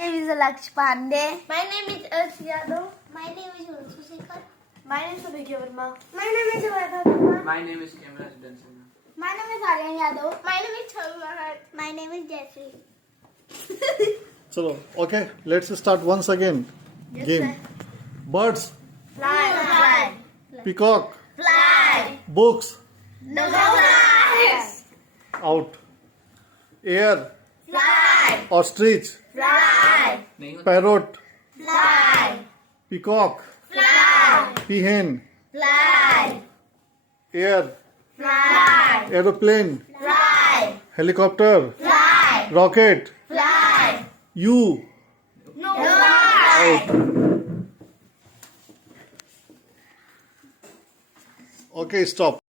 My name is Laksh Pandey. My name is Arsh Yadav. My name is Ursu Shekhar. My name is Abhigya Verma. My name is Vaibhav Verma. My name is Kamraj Dansana. My name is Aryan Yadav. My name is Chalmahat. My name is Jeffrey. Chalo, okay, let's start once again. Game. Birds, Fly. peacock, Fly. books, No flies. out. Air, Fly. ostrich, Fly. नहीं होता parrot, Fly. peacock, Fly. peahen, Fly. air, Fly. aeroplane, Fly. helicopter, Fly. rocket, Fly. you, No fly. okay, stop.